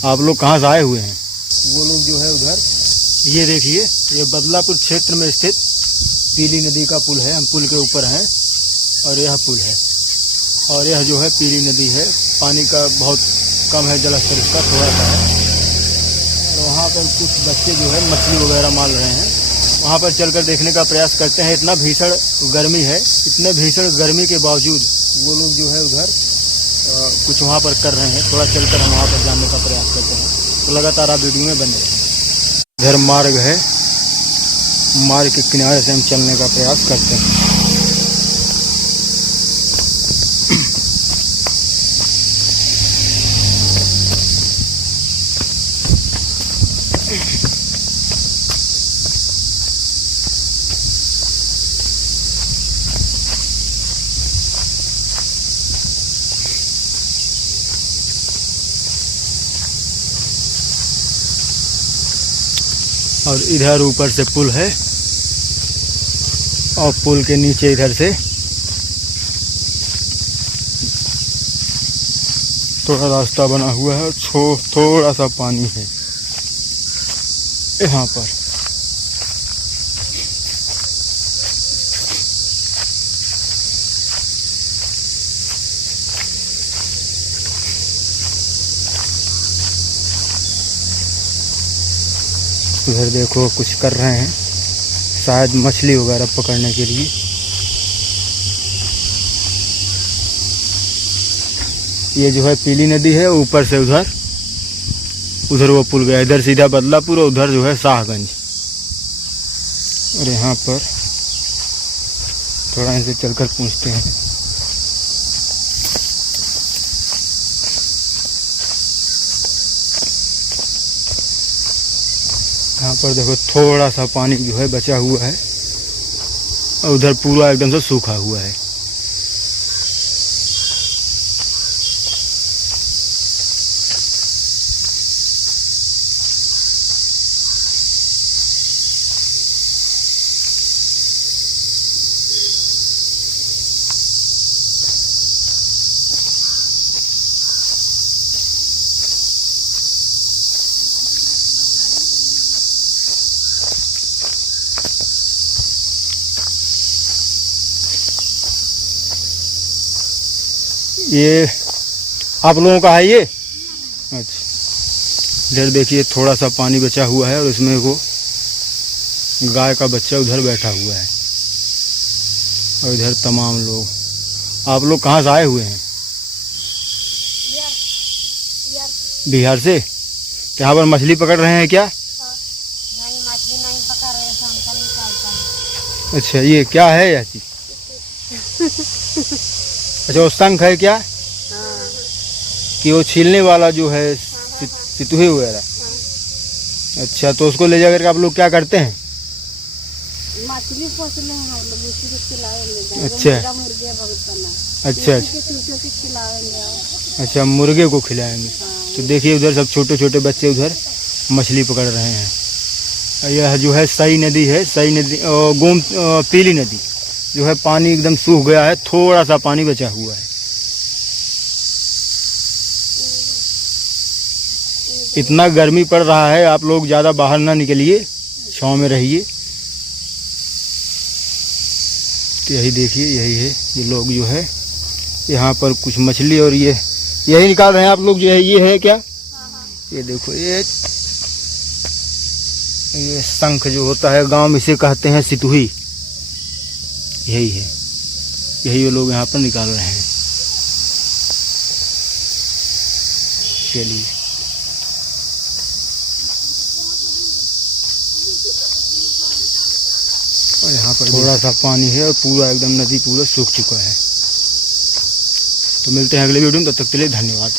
आप लोग कहाँ से आए हुए हैं? वो लोग जो है उधर, ये देखिए, ये बदलापुर क्षेत्र में स्थित पीली नदी का पुल है। हम पुल के ऊपर हैं और यह पुल है, और यह जो है पीली नदी है। पानी का बहुत कम है, जलस्तर इसका थोड़ा सा है। तो वहाँ पर कुछ बच्चे जो है मछली वगैरह मार रहे हैं। वहाँ पर चलकर देखने का प्रयास करते हैं। इतना भीषण गर्मी है, इतने भीषण गर्मी के बावजूद वो लोग जो है उधर कुछ वहाँ पर कर रहे हैं। थोड़ा चलकर हम वहाँ पर जानने का प्रयास करते हैं, तो लगातार आप वीडियो में बने रहें। इधर मार्ग है, मार्ग के किनारे से हम चलने का प्रयास करते हैं। और इधर ऊपर से पुल है, और पुल के नीचे इधर से थोड़ा रास्ता बना हुआ है, और थोड़ा सा पानी है यहाँ पर। उधर देखो कुछ कर रहे हैं, शायद मछली वगैरह पकड़ने के लिए। ये जो है पीली नदी है, ऊपर से उधर वो पुल गया, इधर सीधा बदलापुर, और उधर जो है शाहगंज। और यहाँ पर थोड़ा इनसे चलकर पूछते हैं। यहाँ पर देखो थोड़ा सा पानी जो है बचा हुआ है, और उधर पूरा एकदम से सूखा हुआ है। ये आप लोगों का है ये? अच्छा, इधर देखिए थोड़ा सा पानी बचा हुआ है, और इसमें वो गाय का बच्चा उधर बैठा हुआ है, और इधर तमाम लोग। आप लोग कहाँ से आए हुए हैं? बिहार से। यहाँ पर मछली पकड़ रहे हैं क्या? नहीं, मछली नहीं पकड़ रहे, शंकर निकालता है। अच्छा, ये क्या है यह चीज? अच्छा, वो शंख है क्या? हाँ। कि वो छीलने वाला जो है सितुहे वगैरह। अच्छा, तो उसको ले जाकर के आप लोग क्या करते हैं? मछली पोसले हैं हम लोग, उसी को खिलाएंगे। अच्छा, मुर्गे बहुत बना। अच्छा खिलाएंगे। अच्छा, मुर्गे को खिलाएंगे। हाँ। तो देखिए उधर सब छोटे छोटे बच्चे उधर मछली पकड़ रहे हैं। यह जो है सई नदी है, सई नदी पीली नदी जो है, पानी एकदम सूख गया है, थोड़ा सा पानी बचा हुआ है। इतना गर्मी पड़ रहा है, आप लोग ज़्यादा बाहर ना निकलिए, छाँव में रहिए। तो यही देखिए, यही है, ये लोग जो है यहाँ पर कुछ मछली, और ये यही निकाल रहे हैं आप लोग जो है। ये है क्या? ये देखो, ये शंख जो होता है, गांव में इसे कहते हैं सितुही। यही है, यही वो लोग यहाँ पर निकाल रहे हैं। चलिए, और यहाँ पर थोड़ा सा पानी है, और पूरा एकदम नदी पूरा सूख चुका है। तो मिलते हैं अगले वीडियो में, तब तक के लिए धन्यवाद।